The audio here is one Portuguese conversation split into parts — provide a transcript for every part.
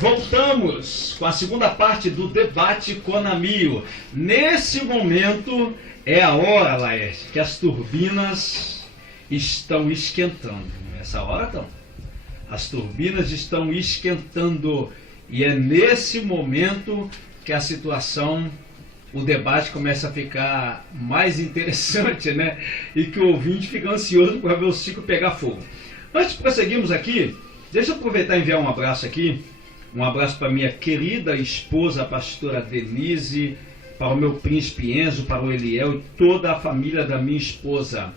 Voltamos com a segunda parte do debate Conamio. Nesse momento é a hora, Laerte, que as turbinas estão esquentando. Nessa hora estão. As turbinas estão esquentando e é nesse momento que a situação, o debate começa a ficar mais interessante, né? E que o ouvinte fica ansioso para ver o ciclo pegar fogo. Antes de prosseguirmos aqui, deixa eu aproveitar e enviar um abraço aqui. Um abraço para minha querida esposa, a pastora Denise, para o meu príncipe Enzo, para o Eliel e toda a família da minha esposa.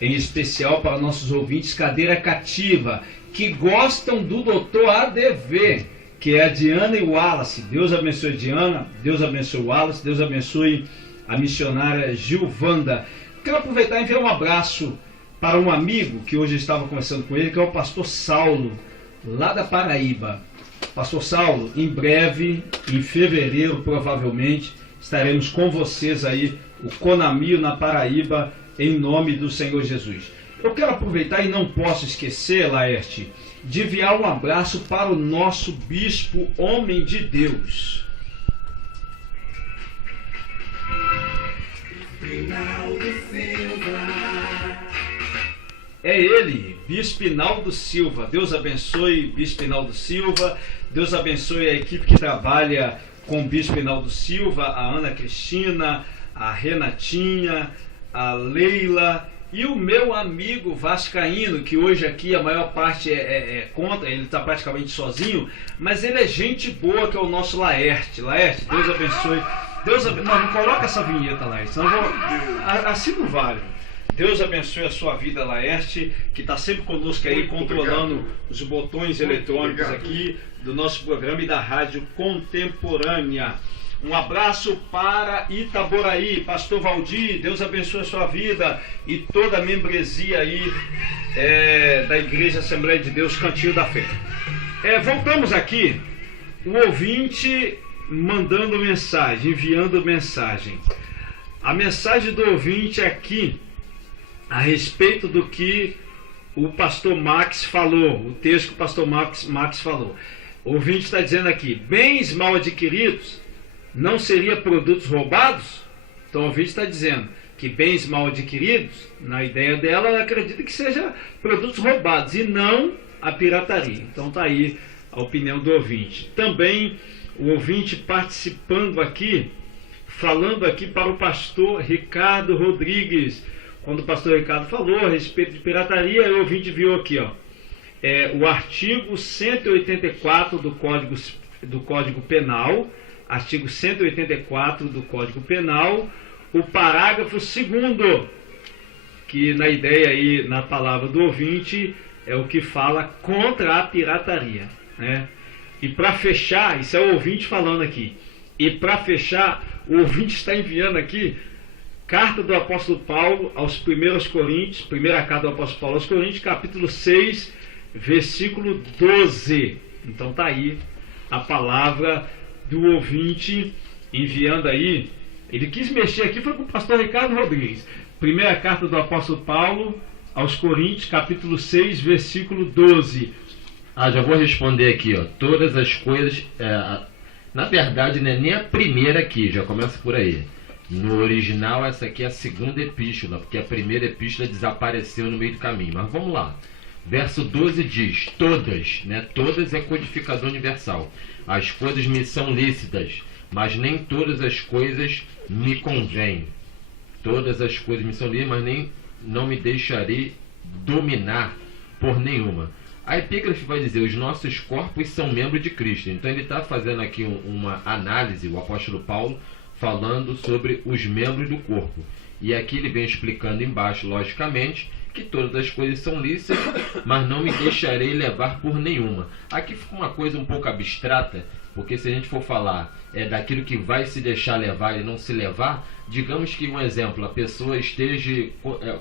Em especial para nossos ouvintes cadeira cativa, que gostam do Dr. ADV, que é a Diana e o Wallace. Deus abençoe a Diana, Deus abençoe o Wallace, Deus abençoe a missionária Gilvanda. Quero aproveitar e enviar um abraço para um amigo que hoje estava conversando com ele, que é o pastor Saulo, lá da Paraíba. Pastor Saulo, em breve, em fevereiro, provavelmente, estaremos com vocês aí, o Conamio na Paraíba, em nome do Senhor Jesus. Eu quero aproveitar e não posso esquecer, Laerte, de enviar um abraço para o nosso bispo, homem de Deus. É ele, Bispo Inaldo Silva. Deus abençoe Bispo Inaldo Silva. Deus abençoe a equipe que trabalha com o Bispo Inaldo Silva, a Ana Cristina, a Renatinha, a Leila e o meu amigo vascaíno, que hoje aqui a maior parte é contra, ele está praticamente sozinho, mas ele é gente boa, que é o nosso Laerte. Laerte, Deus abençoe. Não coloca essa vinheta, Laerte, senão assim não vale. Deus abençoe a sua vida, Laerte, que está sempre conosco aí, controlando os botões eletrônicos aqui do nosso programa e da Rádio Contemporânea. Um abraço para Itaboraí, Pastor Valdir, Deus abençoe a sua vida e toda a membresia aí da Igreja Assembleia de Deus, Cantinho da Fé. Voltamos aqui, o ouvinte mandando mensagem, enviando mensagem. A mensagem do ouvinte aqui, a respeito do que o pastor Max falou, o texto que o pastor Max falou. O ouvinte está dizendo aqui: bens mal adquiridos não seria produtos roubados? Então o ouvinte está dizendo que bens mal adquiridos, na ideia dela, ela acredita que seja produtos roubados e não a pirataria. Então está aí a opinião do ouvinte. Também o ouvinte participando aqui, falando aqui para o pastor Ricardo Rodrigues. Quando o pastor Ricardo falou a respeito de pirataria, o ouvinte viu aqui, o artigo 184 do Código Penal, artigo 184 do Código Penal, o parágrafo 2º, que na ideia aí, na palavra do ouvinte, é o que fala contra a pirataria, né? E para fechar, isso é o ouvinte falando aqui, e para fechar, o ouvinte está enviando aqui carta do apóstolo Paulo aos 1 Coríntios, primeira carta do apóstolo Paulo aos Coríntios, capítulo 6, versículo 12. Então está aí a palavra do ouvinte enviando aí. Ele quis mexer aqui, foi com o pastor Ricardo Rodrigues. Primeira carta do apóstolo Paulo aos Coríntios, capítulo 6, versículo 12. Já vou responder aqui, todas as coisas, na verdade não é nem a primeira aqui, já começa por aí. No original, essa aqui é a segunda epístola, porque a primeira epístola desapareceu no meio do caminho. Mas vamos lá. Verso 12 diz: todas, né? Todas é codificador universal. As coisas me são lícitas, mas nem todas as coisas me convêm. Todas as coisas me são lícitas, mas não me deixarei dominar por nenhuma. A epígrafe vai dizer: os nossos corpos são membros de Cristo. Então ele está fazendo aqui uma análise, o apóstolo Paulo, falando sobre os membros do corpo. E aqui ele vem explicando embaixo, logicamente, que todas as coisas são lícitas, mas não me deixarei levar por nenhuma. Aqui fica uma coisa um pouco abstrata, porque se a gente for falar daquilo que vai se deixar levar e não se levar, digamos que, um exemplo, a pessoa esteja...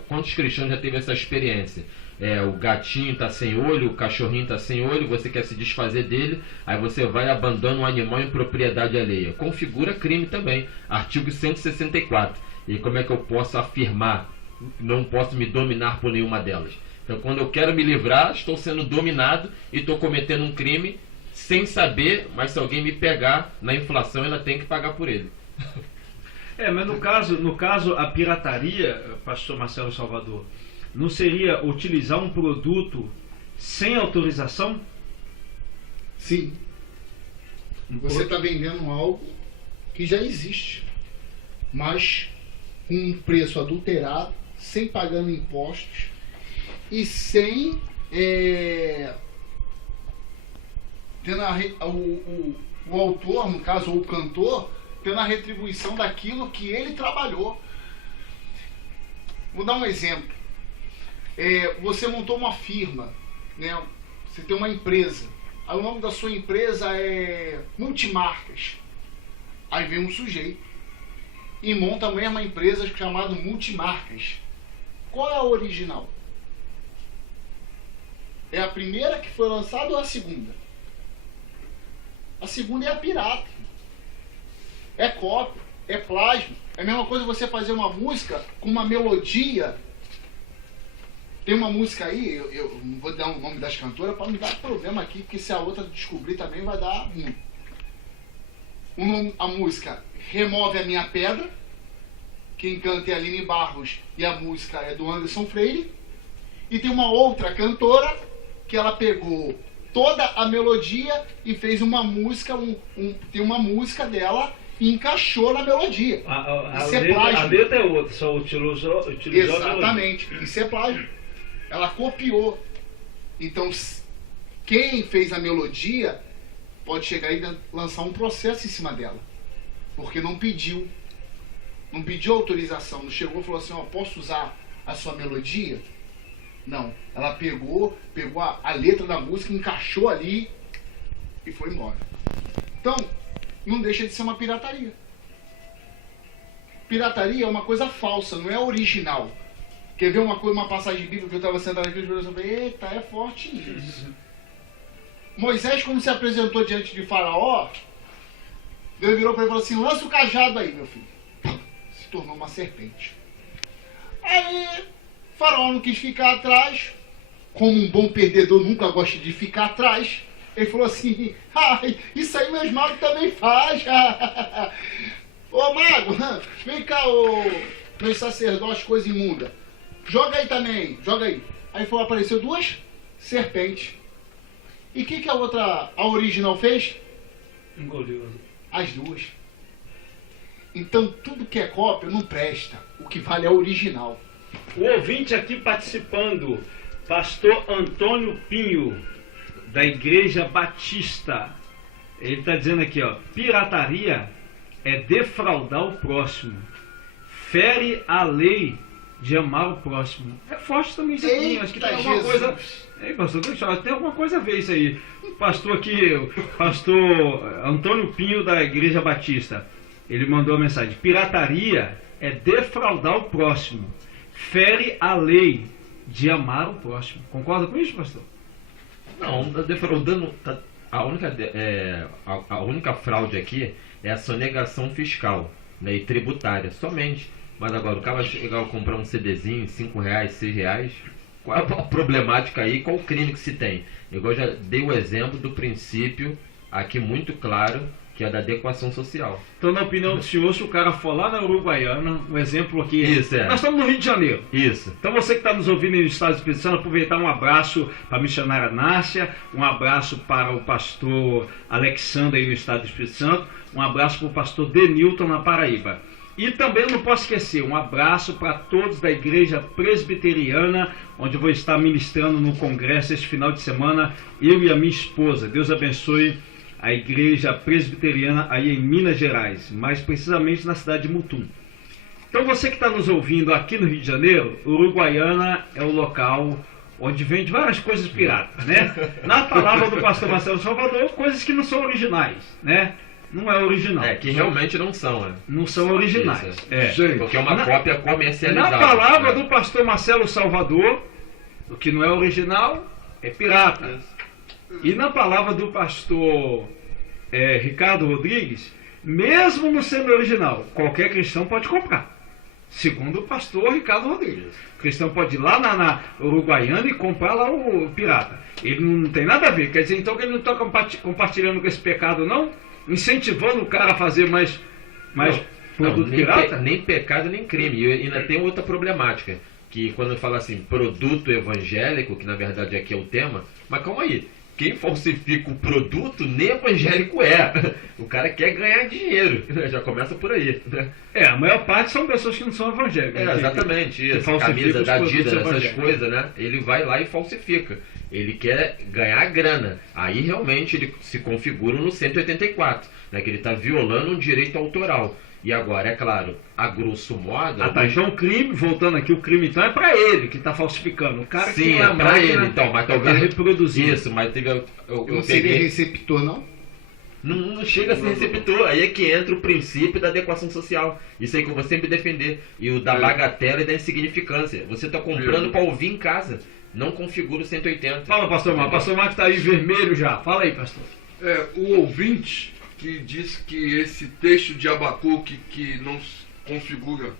quantos cristãos já teve essa experiência? O gatinho está sem olho, o cachorrinho está sem olho, você quer se desfazer dele, aí você vai e abandona um animal em propriedade alheia. Configura crime também, artigo 164. E como é que eu posso afirmar? Não posso me dominar por nenhuma delas. Então, quando eu quero me livrar, estou sendo dominado e estou cometendo um crime sem saber, mas se alguém me pegar na inflação, ela tem que pagar por ele. Mas no caso, a pirataria, pastor Marcelo Salvador, não seria utilizar um produto sem autorização? Sim. Você está vendendo algo que já existe, mas com um preço adulterado, sem pagando impostos e sem tendo o autor, no caso, ou o cantor, tendo a retribuição daquilo que ele trabalhou. Vou dar um exemplo. Você montou uma firma, né? Você tem uma empresa. Aí o nome da sua empresa é Multimarcas. Aí vem um sujeito e monta a mesma empresa chamada Multimarcas. Qual é a original? É a primeira que foi lançada ou a segunda? A segunda é a pirata. É cópia, é plágio. É a mesma coisa você fazer uma música com uma melodia. Tem uma música aí, eu não vou dar o nome das cantoras para não dar problema aqui, porque se a outra descobrir também vai dar ruim. A música Remove a Minha Pedra, quem canta é a Aline Barros e a música é do Anderson Freire. E tem uma outra cantora que ela pegou toda a melodia e fez uma música, tem uma música dela e encaixou na melodia. A letra é outra, só utilizou exatamente, isso é plágio. Ela copiou. Então, quem fez a melodia pode chegar e lançar um processo em cima dela. Porque não pediu autorização. Não chegou e falou assim, posso usar a sua melodia? Não. Ela pegou a letra da música, encaixou ali e foi embora. Então, não deixa de ser uma pirataria. Pirataria é uma coisa falsa, não é original. Quer ver uma passagem bíblica que eu estava sentado aqui e falei, eita, é forte isso. Moisés, quando se apresentou diante de Faraó, Deus virou para ele e falou assim, lança o cajado aí, meu filho. Se tornou uma serpente. Aí, Faraó não quis ficar atrás. Como um bom perdedor nunca gosta de ficar atrás, ele falou assim, isso aí meus magos também faz. Ô mago, vem cá, meus sacerdotes, coisa imunda. Joga aí também, joga aí. Aí apareceu duas serpentes. E o que a original fez? Engoliu as duas. Então tudo que é cópia não presta. O que vale é o original. O ouvinte aqui participando, pastor Antônio Pinho, da Igreja Batista. Ele está dizendo aqui, pirataria é defraudar o próximo. Fere a lei de amar o próximo. É forte também isso aqui. Acho que tem alguma coisa. Pastor, tem alguma coisa a ver isso aí. O pastor aqui, o pastor Antônio Pinho, da Igreja Batista, ele mandou a mensagem: pirataria é defraudar o próximo. Fere a lei de amar o próximo. Concorda com isso, pastor? Não, está defraudando. A única fraude aqui é a sonegação fiscal, né, e tributária, somente. Mas agora, o cara vai chegar a comprar um CDzinho, R$5, R$6, qual é a problemática aí, qual o crime que se tem? Eu já dei o exemplo do princípio aqui muito claro, que é da adequação social. Então, na opinião do senhor, se o cara for lá na Uruguaiana, um exemplo aqui... Isso, Nós estamos no Rio de Janeiro. Isso. Então, você que está nos ouvindo aí no Estado do Espírito Santo, aproveitar um abraço para a missionária Nácia, um abraço para o pastor Alexandre aí no Estado do Espírito Santo, um abraço para o pastor Denilton na Paraíba. E também não posso esquecer, um abraço para todos da Igreja Presbiteriana, onde eu vou estar ministrando no congresso este final de semana, eu e a minha esposa. Deus abençoe a Igreja Presbiteriana aí em Minas Gerais, mais precisamente na cidade de Mutum. Então você que está nos ouvindo aqui no Rio de Janeiro, Uruguaiana é o local onde vende várias coisas piratas, né? Na palavra do pastor Marcelo Salvador, coisas que não são originais, né? Não é original. Que realmente não são, né? Não são originais. Porque é uma cópia comercializada. Na palavra do pastor Marcelo Salvador, o que não é original é pirata. E na palavra do pastor Ricardo Rodrigues, mesmo não sendo original, qualquer cristão pode comprar. Segundo o pastor Ricardo Rodrigues. O cristão pode ir lá na Uruguaiana e comprar lá o pirata. Ele não tem nada a ver. Quer dizer, então, que ele não está compartilhando com esse pecado, não? Incentivando o cara a fazer mais produto pirata? Nem pecado, nem crime. E ainda tem outra problemática. Que quando fala assim, produto evangélico, que na verdade aqui é o tema, mas calma aí. Quem falsifica o produto, nem evangélico é. O cara quer ganhar dinheiro. Já começa por aí. A maior parte são pessoas que não são evangélicas. Exatamente isso. Camisa da Adidas, essas coisas, né? Ele vai lá e falsifica. Ele quer ganhar grana. Aí realmente ele se configura no 184, né? Que ele está violando um direito autoral. E agora, é claro, a grosso modo... Então o crime, voltando aqui, o crime então é para ele que está falsificando. O cara sim, que é para ele, então, mas talvez... reproduzir. Isso, mas teve... Eu seria receptor, não? Não chega a ser receptor. Aí é que entra o princípio da adequação social. Isso aí que eu vou sempre defender. E o da bagatela e da insignificância. Você está comprando para ouvir em casa. Não configura o 180. Fala, pastor Marcos. Pastor Marcos está aí vermelho já. Fala aí, pastor. O ouvinte que diz que esse texto de Abacuque que não configura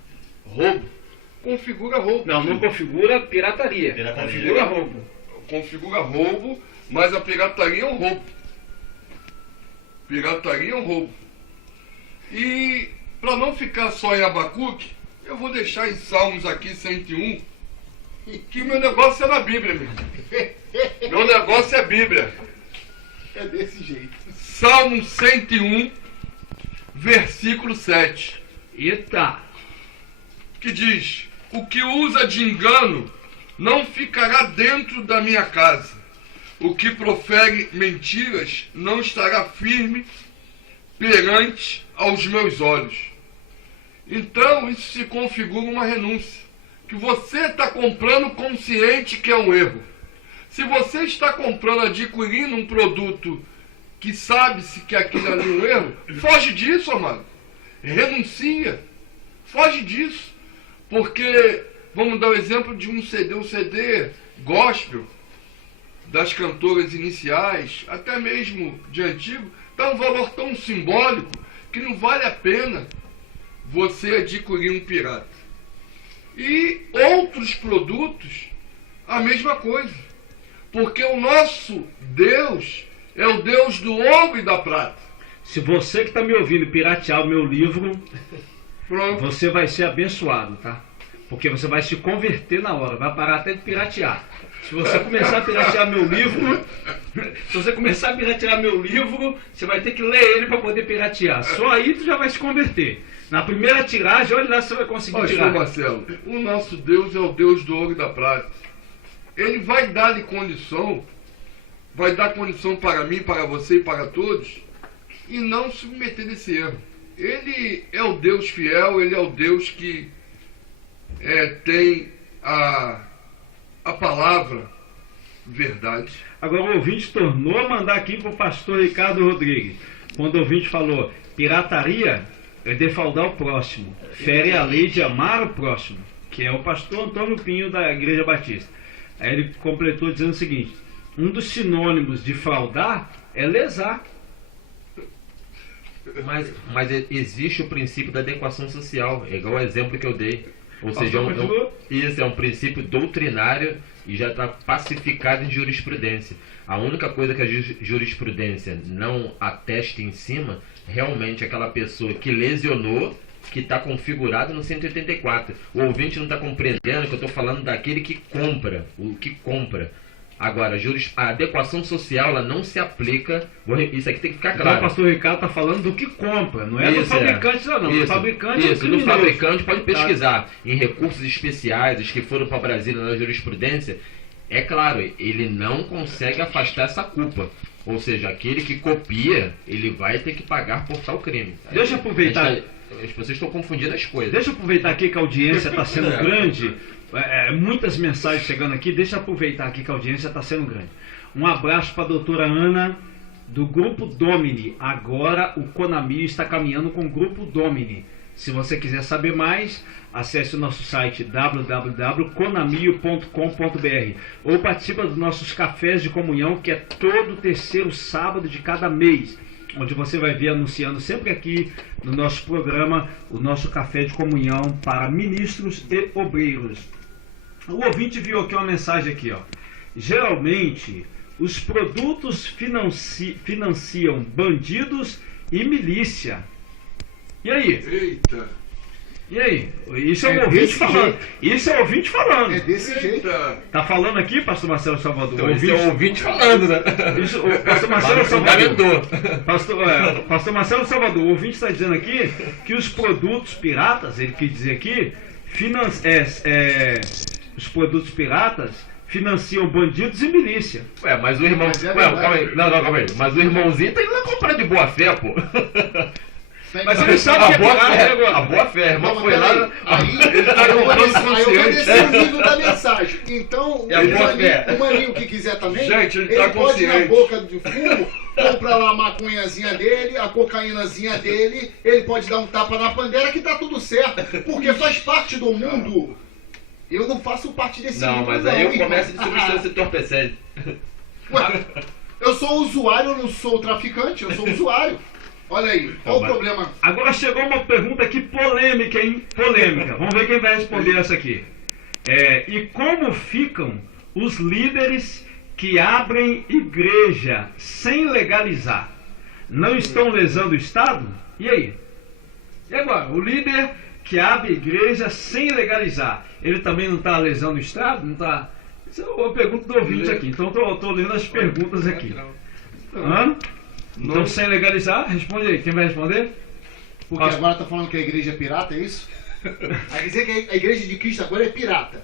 roubo, configura roubo. Não configura pirataria. Configura roubo. Configura roubo, mas a pirataria é um roubo. Pirataria é um roubo. E para não ficar só em Abacuque, eu vou deixar em Salmos aqui 101, que meu negócio é na Bíblia, meu. Meu negócio é Bíblia. É desse jeito. Salmo 101, versículo 7. Eita! Que diz: o que usa de engano não ficará dentro da minha casa. O que profere mentiras não estará firme perante aos meus olhos. Então isso se configura uma renúncia. Que você está comprando consciente que é um erro. Se você está comprando, adquirindo um produto que sabe-se que aquilo ali é um erro, foge disso, amado. Renuncia. Foge disso. Porque, vamos dar o exemplo de um CD gospel, das cantoras iniciais, até mesmo de antigo, dá um valor tão simbólico que não vale a pena você adquirir um pirata. E outros produtos, a mesma coisa. Porque o nosso Deus é o Deus do ouro e da prata. Se você que está me ouvindo piratear o meu livro, Pronto. Você vai ser abençoado, tá? Porque você vai se converter na hora, vai parar até de piratear. Se você começar a piratear meu livro, você vai ter que ler ele para poder piratear. Só aí tu já vai se converter. Na primeira tiragem, olha lá se você vai conseguir tirar. Marcelo, o nosso Deus é o Deus do ouro e da prata. Ele vai dar-lhe condição, vai dar condição para mim, para você e para todos, e não submeter nesse erro. Ele é o Deus fiel, ele é o Deus que tem a palavra verdade. Agora o ouvinte tornou a mandar aqui para o pastor Ricardo Rodrigues. Quando o ouvinte falou, pirataria é defraudar o próximo, fere a lei de amar o próximo, que é o pastor Antônio Pinho da Igreja Batista. Aí ele completou dizendo o seguinte: um dos sinônimos de fraudar é lesar. Mas existe o princípio da adequação social, é igual o exemplo que eu dei. Ou seja, isso é um princípio doutrinário e já está pacificado em jurisprudência. A única coisa que a jurisprudência não atesta em cima, realmente, é aquela pessoa que lesionou, que está configurado no 184. O ouvinte não está compreendendo que eu estou falando daquele que compra, o que compra. Agora, a adequação social, ela não se aplica. Isso aqui tem que ficar claro. Então, o pastor Ricardo está falando do que compra, não é do fabricante, não. Do fabricante é do fabricante, pode pesquisar. Em recursos especiais, os que foram para Brasília na jurisprudência, é claro, ele não consegue afastar essa culpa. Ou seja, aquele que copia, ele vai ter que pagar por tal crime. Deixa eu aproveitar. Vocês estão confundindo as coisas. Deixa eu aproveitar aqui que a audiência está sendo grande. Muitas mensagens chegando aqui. Deixa eu aproveitar aqui que a audiência está sendo grande. Um abraço para a doutora Ana, do Grupo Domini. Agora o Konami está caminhando com o Grupo Domini. Se você quiser saber mais, acesse o nosso site www.konamio.com.br ou participa dos nossos cafés de comunhão, que é todo terceiro sábado de cada mês. onde você vai ver anunciando sempre aqui no nosso programa o nosso café de comunhão para ministros e obreiros. O ouvinte viu aqui uma mensagem aqui, ó. Geralmente, os produtos financiam bandidos e milícia. E aí? Eita! E aí? Isso é o ouvinte falando. Jeito. Isso é o ouvinte falando. É desse jeito. Eita! Tá falando aqui, pastor Marcelo Salvador? Então, esse é o ouvinte falando, né? Isso, o pastor Marcelo Salvador. Fundamentou. Pastor Marcelo Salvador, o ouvinte está dizendo aqui que os produtos piratas, ele quis dizer aqui, os produtos piratas financiam bandidos e milícia. Ué, mas o irmão. Mas é Ué, verdade. calma aí. Não, calma aí. Mas o irmãozinho tá indo lá comprar de boa fé, pô. Mas ele sabe que é boa pirata, fé, né, agora? a boa fé, irmão Não, foi mas lá. aí Ele tá eu vou comprando descer- aí eu vou consciente. descer o nível da mensagem. Então, É a boa fé. o maninho que quiser também, Gente, ele tá pode ir na consciente. boca de fumo, compra lá a maconhazinha dele, a cocaínazinha dele, ele pode dar um tapa na pandeira que tá tudo certo, porque faz parte do mundo. Eu não faço parte desse Não, mundo, mas aí eu irmão. começo de substância entorpecente. Ué, eu sou usuário, eu não sou traficante, eu sou usuário. Olha aí, qual o mas- problema? Agora chegou uma pergunta aqui polêmica, hein? Polêmica. Vamos ver quem vai responder essa aqui. E como ficam os líderes que abrem igreja sem legalizar? Não estão lesando o Estado? E aí? E agora? O líder que abre igreja sem legalizar, ele também não está lesando o Estado? Não está? Isso é uma pergunta do ouvinte aqui. Então estou lendo as perguntas aqui. Hã? Então, Não. sem legalizar, responde aí. Quem vai responder? Porque agora tá falando que a igreja é pirata, é isso? Quer dizer que a igreja de Cristo agora é pirata.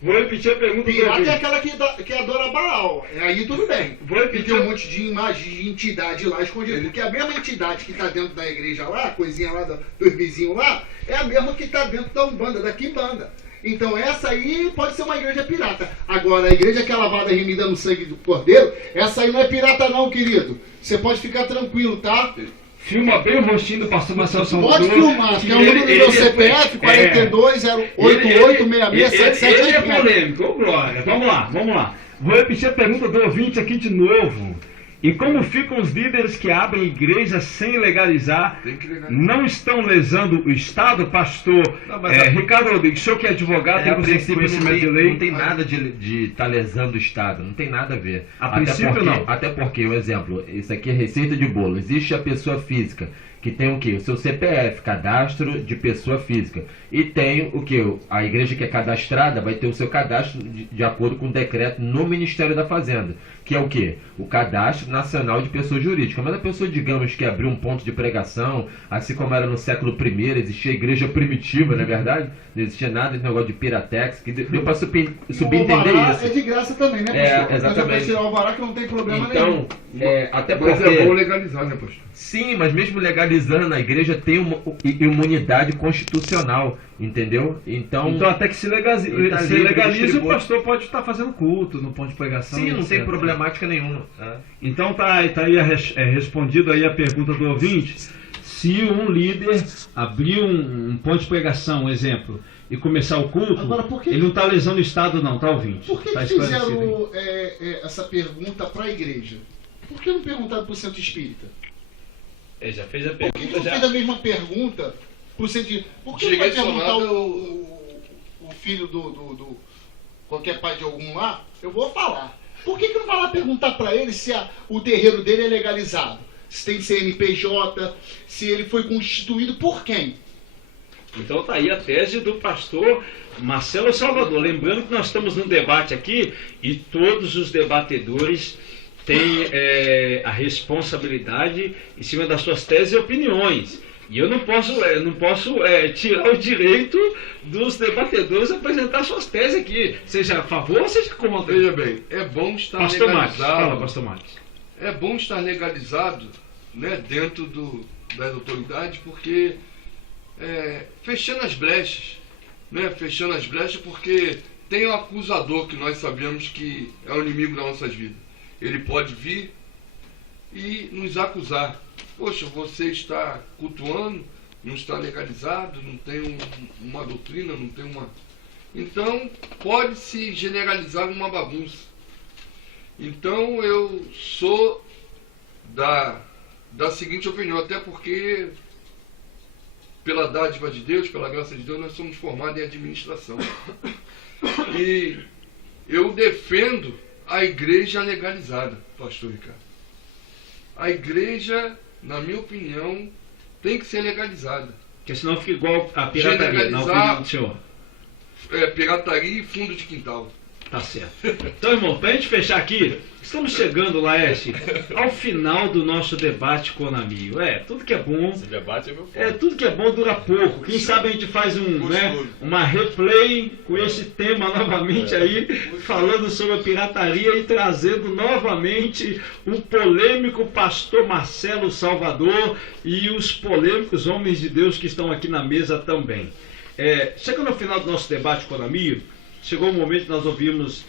Vou repetir a pergunta do Pirata é ouvinte. aquela que adora Baal. Aí tudo bem. Vou E repetir. tem um monte de imagem, de entidade lá escondida. Porque a mesma entidade que está dentro da igreja lá, a coisinha lá dos vizinhos lá, é a mesma que está dentro da Umbanda, da Quimbanda. Então essa aí pode ser uma igreja pirata. Agora, a igreja que é lavada e remida no sangue do Cordeiro, essa aí não é pirata não, querido. Você pode ficar tranquilo, tá? Filma bem o rostinho do pastor Marcelo Salvador. Pode filmar, que é o número do meu CPF, 42088667. Ele é polêmico, ô Glória. Vamos lá. Vou repetir a pergunta do ouvinte aqui de novo. E como ficam os líderes que abrem igreja sem legalizar? Tem que legalizar. Não estão lesando o Estado, pastor? Não, mas Ricardo Rodrigues, o senhor que é advogado, A tem princípio conhecimento de lei. não tem nada de estar lesando o Estado, não tem nada a ver. A princípio, não. Até porque, um exemplo, isso aqui é receita de bolo. Existe a pessoa física, que tem o quê? O seu CPF, cadastro de pessoa física. E tem o quê? A igreja que é cadastrada vai ter o seu cadastro de acordo com o decreto no Ministério da Fazenda. Que é o quê? O cadastro nacional de pessoa jurídica. Mas a pessoa, digamos, que abriu um ponto de pregação, assim como era no século I, existia a igreja primitiva, não é verdade? Não existia nada de negócio de piratex, que deu para subentender O alvará isso. é de graça também, né, pastor? É, Mas é exatamente. pra tirar o alvará que não tem problema nenhum. Então, até Mas porque... é bom legalizar, né, pastor? Sim, mas mesmo legalizando, a igreja tem uma imunidade constitucional, entendeu? Então Então até que se legalize, Ele tá livre, o distribui. pastor pode estar fazendo culto no ponto de pregação. sim, não tem etc. problemática nenhuma. Então tá aí respondido aí a pergunta do ouvinte. Se um líder abrir um ponto de pregação, um exemplo, e começar o culto, Agora, por que- ele não está lesando o Estado não, tá ouvinte? Por que, Tá que esclarecido aí. fizeram essa pergunta para a igreja? Por que não perguntaram para o centro espírita? Ele já fez a Por que não fez a mesma pergunta para o centro espírita? Por que não vai perguntar Direcionado- o filho do qualquer pai de algum lá? Eu vou falar. Por que não vai lá perguntar para ele se o terreiro dele é legalizado? Se tem CNPJ, se ele foi constituído por quem? Então tá aí a tese do pastor Marcelo Salvador. Lembrando que nós estamos num debate aqui e todos os debatedores têm a responsabilidade em cima das suas teses e opiniões. E eu não posso tirar o direito dos debatedores a apresentar suas teses aqui, seja a favor ou seja contra. Veja bem, é bom estar Pastor Marcos, legalizado. fala, pastor Marcos. É bom estar legalizado, né, dentro das autoridades, porque fechando as brechas, né, fechando as brechas, porque tem o acusador que nós sabemos que é o inimigo das nossas vidas. Ele pode vir e nos acusar. Poxa, você está cultuando, não está legalizado, não tem uma doutrina, não tem uma... Então, pode se generalizar uma bagunça. Então, eu sou da da seguinte opinião, até porque, pela dádiva de Deus, pela graça de Deus, nós somos formados em administração. E eu defendo a igreja legalizada, pastor Ricardo. A igreja, na minha opinião, tem que ser legalizada. Porque senão fica igual a pirataria, na opinião do senhor. Pirataria e fundo de quintal. Tá certo. Então, irmão, pra gente fechar aqui, estamos chegando, Laércio, ao final do nosso debate com o Namio. Tudo que é bom. Esse debate é meu forte. Tudo que é bom dura pouco. Quem sabe a gente faz uma replay com esse tema novamente aí, falando sobre a pirataria e trazendo novamente o polêmico pastor Marcelo Salvador e os polêmicos homens de Deus que estão aqui na mesa também. Chegando ao final do nosso debate com o Namio, chegou o momento de nós ouvirmos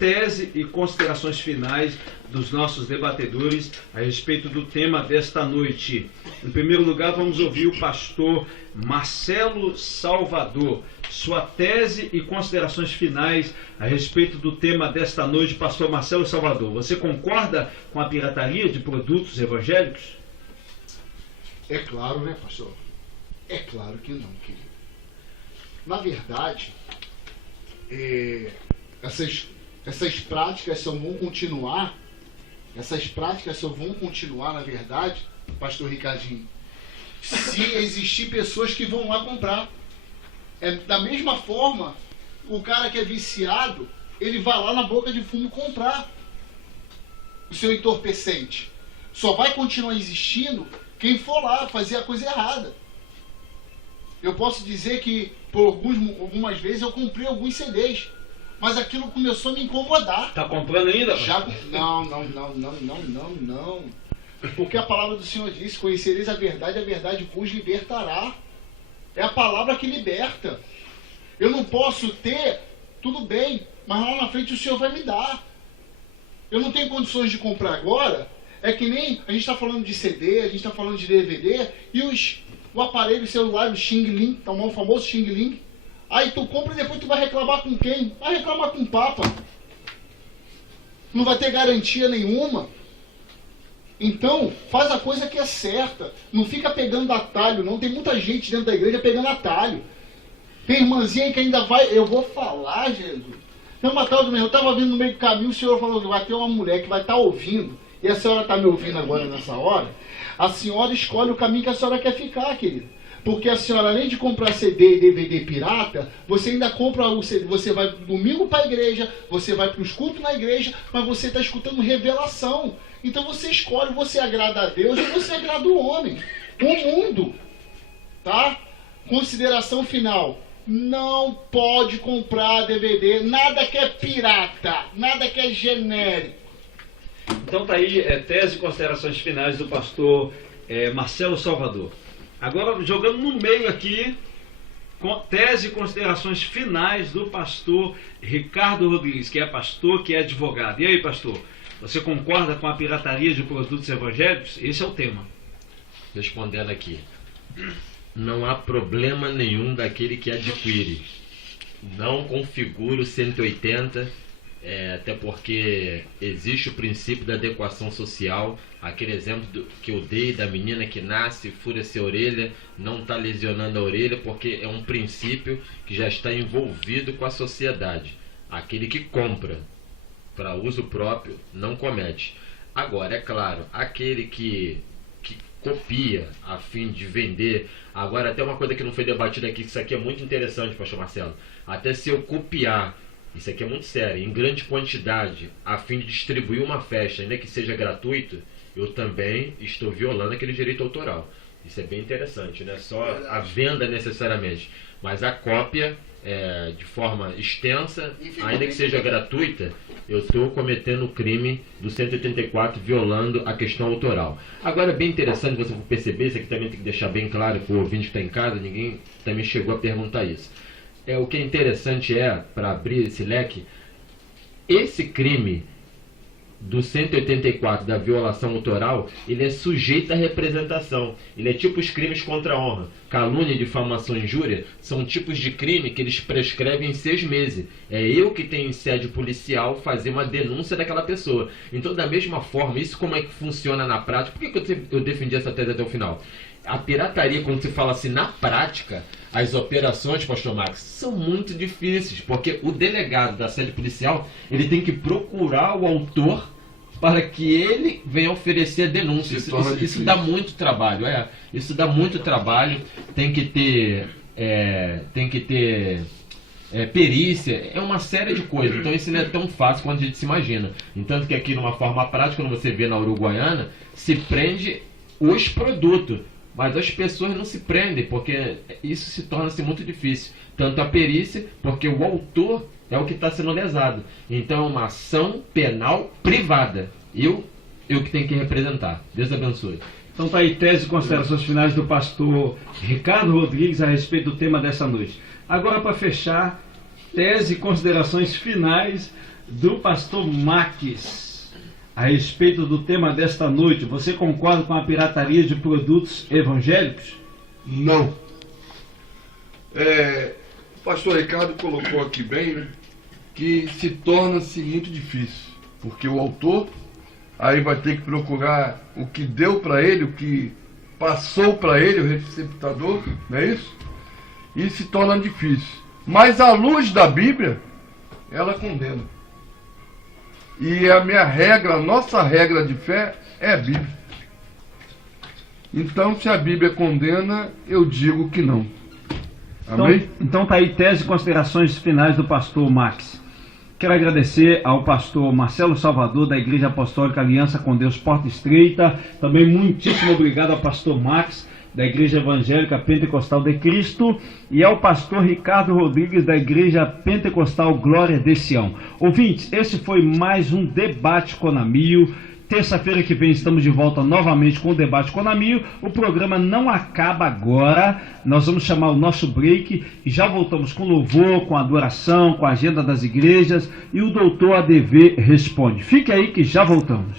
tese e considerações finais dos nossos debatedores a respeito do tema desta noite. Em primeiro lugar, vamos ouvir o pastor Marcelo Salvador. Sua tese e considerações finais a respeito do tema desta noite, pastor Marcelo Salvador. Você concorda com a pirataria de produtos evangélicos? É claro, né, pastor? É claro que não, querido. Na verdade, essas práticas só vão continuar, na verdade, pastor Ricardinho, se existir pessoas que vão lá comprar. Da mesma forma, o cara que é viciado, ele vai lá na boca de fumo comprar o seu entorpecente. Só vai continuar existindo quem for lá fazer a coisa errada. Eu posso dizer que por algumas vezes eu comprei alguns CDs, mas aquilo começou a me incomodar. Tá comprando ainda? Não. Porque a palavra do Senhor disse: conhecereis a verdade vos libertará. É a palavra que liberta. Eu não posso ter, tudo bem, mas lá na frente o Senhor vai me dar. Eu não tenho condições de comprar agora. É que nem a gente está falando de CD, a gente está falando de DVD, e o aparelho celular, o Xing Ling, o famoso Xing Ling. Aí tu compra e depois tu vai reclamar com quem? Vai reclamar com o Papa. Não vai ter garantia nenhuma. Então, faz a coisa que é certa. Não fica pegando atalho, não. Tem muita gente dentro da igreja pegando atalho. Tem irmãzinha aí que ainda vai... Eu vou falar, Jesus. Não, Matheus, eu estava vindo no meio do caminho, o senhor falou que vai ter uma mulher que vai estar ouvindo. E a senhora está me ouvindo agora nessa hora. A senhora escolhe o caminho que a senhora quer ficar, querida. Porque a senhora, além de comprar CD e DVD pirata, você ainda compra o CD. Você vai domingo para a igreja, você vai para os cultos na igreja, mas você está escutando revelação. Então você escolhe, você agrada a Deus ou você agrada o homem, o mundo. Tá? Consideração final. Não pode comprar DVD, nada que é pirata, nada que é genérico. Então tá aí, tese e considerações finais do pastor Marcelo Salvador. Agora, jogando no meio aqui, tese e considerações finais do pastor Ricardo Rodrigues, que é pastor, que é advogado. E aí, pastor, você concorda com a pirataria de produtos evangélicos? Esse é o tema. Respondendo aqui, não há problema nenhum daquele que adquire. Não configura o 180, até porque existe o princípio da adequação social. Aquele exemplo que eu dei da menina que nasce, fura-se a orelha, não está lesionando a orelha, porque é um princípio que já está envolvido com a sociedade. Aquele que compra para uso próprio não comete. Agora, é claro, aquele que copia a fim de vender. Agora, até uma coisa que não foi debatida aqui, isso aqui é muito interessante, pastor Marcelo. Até se eu copiar, isso aqui é muito sério, em grande quantidade, a fim de distribuir uma festa, ainda que seja gratuito, eu também estou violando aquele direito autoral. Isso é bem interessante, não é só a venda necessariamente, mas a cópia de forma extensa, ainda que seja gratuita, eu estou cometendo o crime do 184, violando a questão autoral. Agora, é bem interessante você perceber, isso aqui também tem que deixar bem claro para o ouvinte que está em casa, ninguém também chegou a perguntar isso. O que é interessante para abrir esse leque, esse crime do 184 da violação autoral, ele é sujeito à representação. Ele é tipo os crimes contra a honra. Calúnia, difamação e injúria são tipos de crime que eles prescrevem em 6 meses. É eu que tenho em sede policial fazer uma denúncia daquela pessoa. Então, da mesma forma, isso como é que funciona na prática? Por que eu defendi essa tese até o final? A pirataria, quando se fala assim na prática, as operações, pastor Max, são muito difíceis, porque o delegado da sede policial, ele tem que procurar o autor para que ele venha oferecer a denúncia. Isso dá muito trabalho, isso dá muito trabalho, tem que ter perícia, é uma série de coisas. Então isso não é tão fácil quanto a gente se imagina. Entanto que aqui, numa forma prática, quando você vê na Uruguaiana, se prende os produtos, mas as pessoas não se prendem, porque isso se torna-se muito difícil. Tanto a perícia, porque o autor é o que está sendo lesado. Então é uma ação penal privada. Eu que tenho que representar. Deus abençoe. Então está aí tese e considerações finais do pastor Ricardo Rodrigues a respeito do tema dessa noite. Agora, para fechar, tese e considerações finais do pastor Max a respeito do tema desta noite. Você concorda com a pirataria de produtos evangélicos? Não. O pastor Ricardo colocou aqui bem que se torna-se muito difícil, porque o autor aí vai ter que procurar o que deu para ele, o que passou para ele, o receptador, não é isso? E se torna difícil. Mas a luz da Bíblia, ela condena. E a minha regra, a nossa regra de fé é a Bíblia. Então, se a Bíblia condena, eu digo que não. Amém? Então tá aí tese e considerações finais do pastor Max. Quero agradecer ao pastor Marcelo Salvador, da Igreja Apostólica Aliança com Deus Porta Estreita. Também muitíssimo obrigado ao pastor Max, da Igreja Evangélica Pentecostal de Cristo, e ao pastor Ricardo Rodrigues, da Igreja Pentecostal Glória de Sião. Ouvintes, esse foi mais um Debate Conamio. Terça-feira que vem estamos de volta novamente com o Debate Conamio. O programa não acaba agora, nós vamos chamar o nosso break e já voltamos com louvor, com adoração, com a agenda das igrejas e o doutor ADV responde. Fique aí que já voltamos.